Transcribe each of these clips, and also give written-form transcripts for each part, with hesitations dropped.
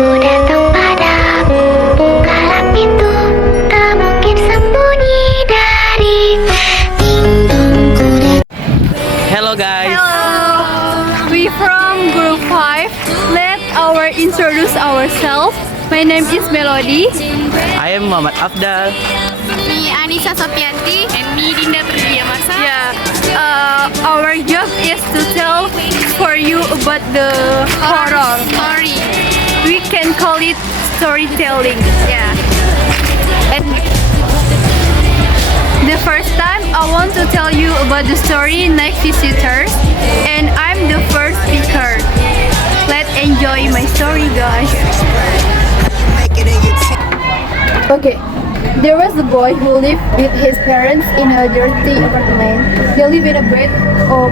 Aku datang padamu, bukalah pintu, tak mungkin sembunyi dari dindingku. Hello guys. We from group 5. Let our introduce ourselves. My name is Melody. I am Muhammad Afdhal. Me Anisa Sopyanti. And me Dinda Prillia Marsa. Our job is to tell for you about the horror story. We can call it storytelling. Yeah. And the first time I want to tell you about the story Night Visitors, and I'm the first speaker. Let's enjoy my story, guys. Okay, there was a boy who lived with his parents in a dirty apartment. They live in a bad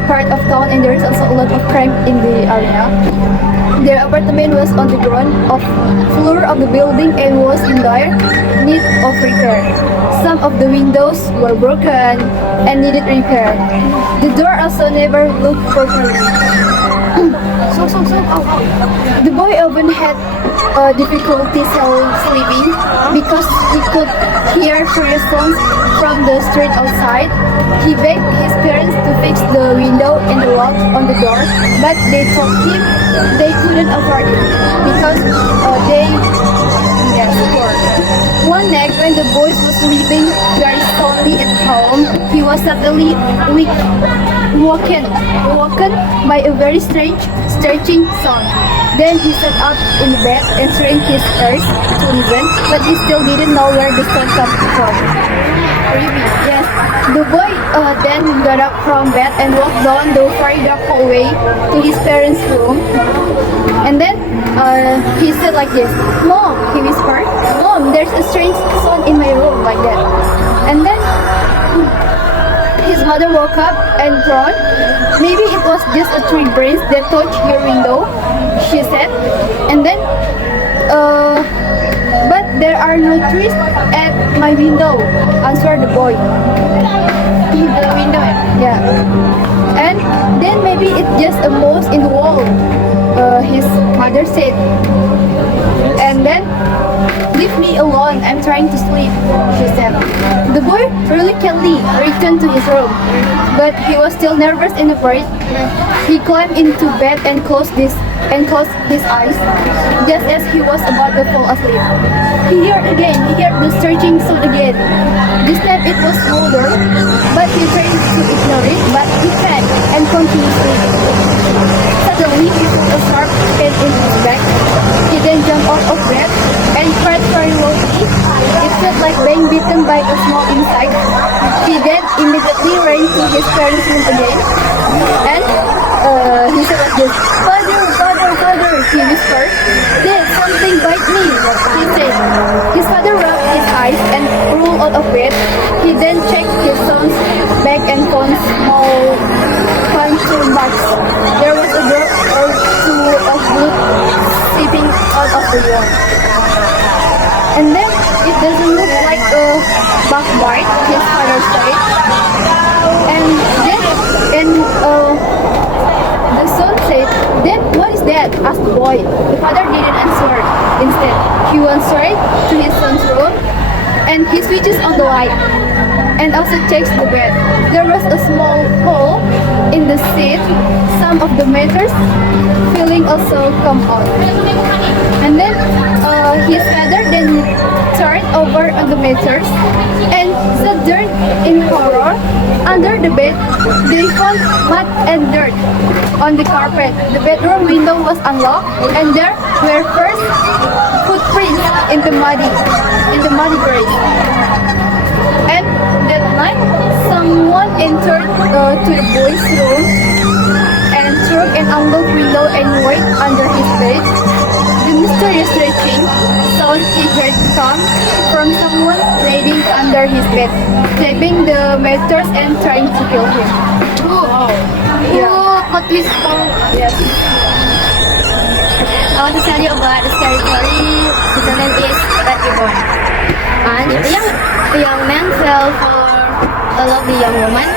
part of town, and there is also a lot of crime in the area. Their apartment was on the ground floor of the building and was in dire need of repair. Some of the windows were broken and needed repair. The door also never looked properly. The boy often had difficulty sleeping because he could hear curious sounds from the street outside. He begged his parents to fix the window and the lock on the door, but they told him they couldn't afford it because they poor. One night when the boy was sleeping very soundly at home, he was suddenly woken by a very strange stretching sound. Then he sat up in the bed and strained his ears to listen, but he still didn't know where the sound came from. Creepy. Yes. The boy then got up from bed and walked down the very dark hallway to his parents' room. And then he said like this, "Mom," he whispered, "Mom, there's a strange sound in my room," like that. And then his mother woke up and groaned. "Maybe it was just a tree branch that touched your window," she said. And then, "But there are no trees at my window," answered the boy. The window, yeah. And then maybe it's just a mouse in the wall, his mother said. And then, "Leave me alone, I'm trying to sleep," she said. The boy reluctantly returned to his room, but he was still nervous and afraid. He climbed into bed and closed his eyes, just as he was about to fall asleep. He heard the searching sound again. This time it was louder, but he tried to ignore it, but he can't, and continued sleeping. Suddenly he felt a sharp pain in his back. He then jumped out of bed and cried very loudly. It felt like being bitten by a small insect. He then immediately ran to his parents' room again, and he said like this, "Father, father, father," he whispered. "Did something bite me?" he said. His father rubbed his eyes and rolled out of bed. He then checked his son's back and found small puncture marks. There was a drop or two of blood seeping out of the wound. And then it doesn't look like a bug bite, his father said. The son said, "Then what is that?" asked the boy. The father didn't answer. Instead, he went straight to his son's room and he switches on the light and also checks the bed. There was a small hole in the seat. Some of the mattress filling also come out. And then his father then turned over on the mattress and sat there in horror. Under the bed, they found mud and dirt on the carpet. The bedroom window was unlocked, and there were first footprints in the muddy grave. And that night, someone entered to the boy's room and threw an unlocked window and wait under his bed. The mysterious scratching sound he heard come from someone hiding under his bed, tapping the mattress and trying to kill him. Who cut his phone? Yes. I want to tell you about the scary story. The name is Red Ribbon. And a young man fell for a lovely young woman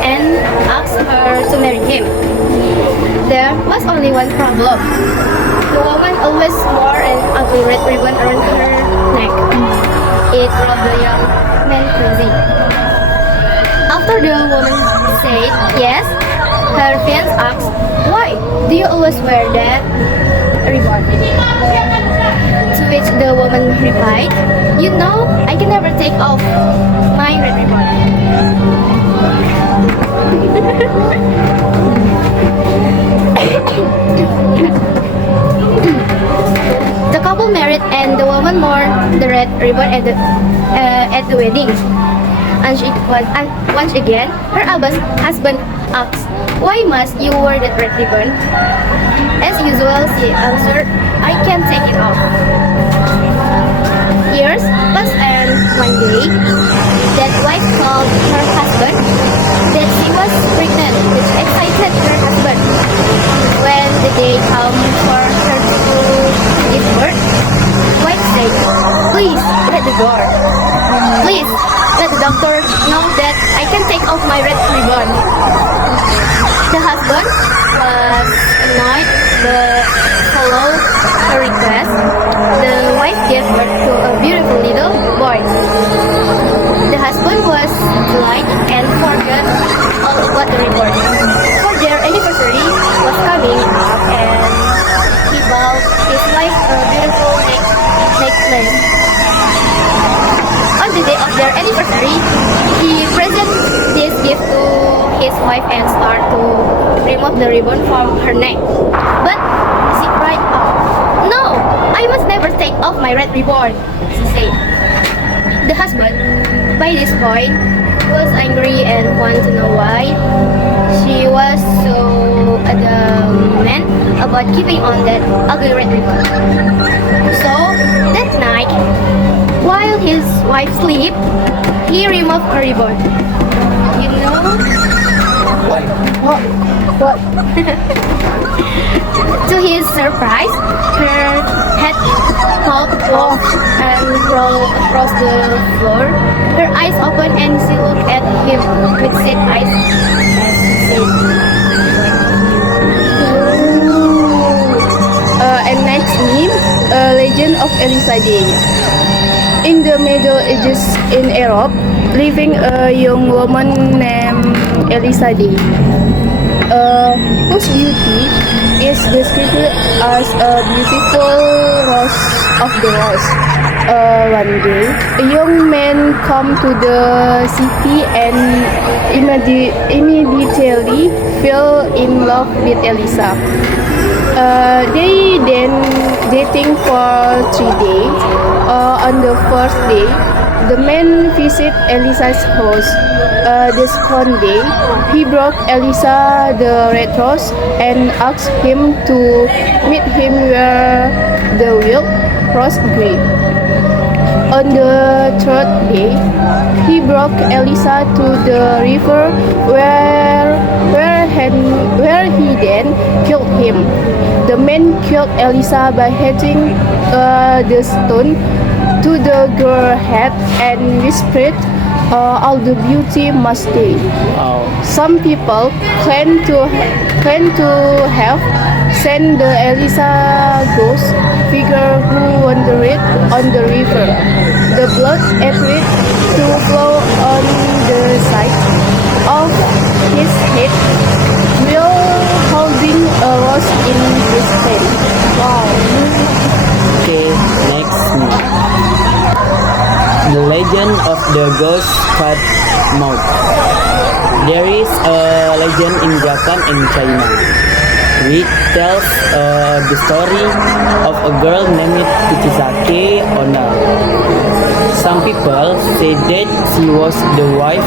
and asked her to marry him. There was only one problem. The woman always swore and the red ribbon around her neck. It drove the young man crazy. After the woman said yes, her fiance asked, "Why do you always wear that ribbon?" To which the woman replied, "You know, I can never take off my red ribbon." The couple married and the woman wore the red ribbon at the wedding. And once again, her husband asked, "Why must you wear that red ribbon?" As usual, she answered, "I can't take it off." Years passed and one day, that wife told her husband that she was pregnant, which excited her husband. When the day came for her to give birth, wife said, "Please let the door. Please let the doctor know that I can take off my red ribbon." The husband was annoyed but followed her request. The wife gave birth to a beautiful little boy. The husband was delighted and forgot all about the ribbon. For their anniversary was coming up and he bought his wife a beautiful necklace. On the day of their anniversary, he presented this gift to his wife and started to remove the ribbon from her neck. But she cried out, "No, I must never take off my red ribbon," she said. The husband, by this point, was angry and wanted to know why she was so adamant about keeping on that ugly red ribbon. So, that night, while his wife slept, he removed her ribbon. You know? What? To his surprise, her head popped off and rolled across the floor. Her eyes opened and she looked at him with sad eyes as she said, And next name, Legend of Elisa Day. In the Middle Ages in Europe, living a young woman named Elisa Day, whose beauty is described as a beautiful rose of the rose. One day, a young man come to the city and immediately fell in love with Elisa. They then dating for 3 days. On the first day, the man visit Elisa's house. The second day, he brought Elisa the red rose and asked him to meet him where the wild rose grew. On the third day, he brought Elisa to the river where he then killed him. The man killed Elisa by hitting the stone to the girl's head and whispered, "All the beauty must stay." Wow. Some people claim to have seen the Elisa ghost figure who wandered on the river. The blood appeared to flow on the side of his head while holding a rose in his hand. Wow. Okay, next me. The legend of the ghost cat mouth. There is a legend in Japan and China which tells the story of a girl named Kuchisake Onna. Some people say that she was the wife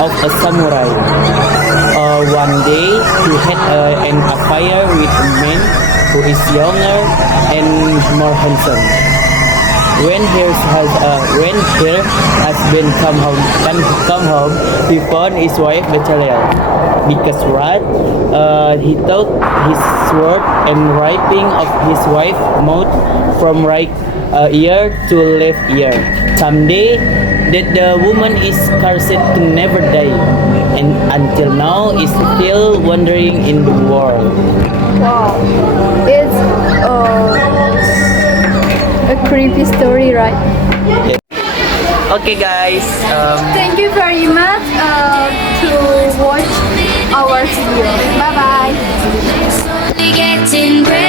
of a samurai. One day he had an affair with a man who is younger and more handsome. When her husband come home, he found his wife betrayal. Because what? He took his sword and ripping of his wife's mouth from right ear to left ear. Someday, that the woman is cursed to never die, and until now is still wandering in the world. Wow. It's creepy story, right? Okay, guys. Thank you very much to watch our video. Bye bye. Getting ready.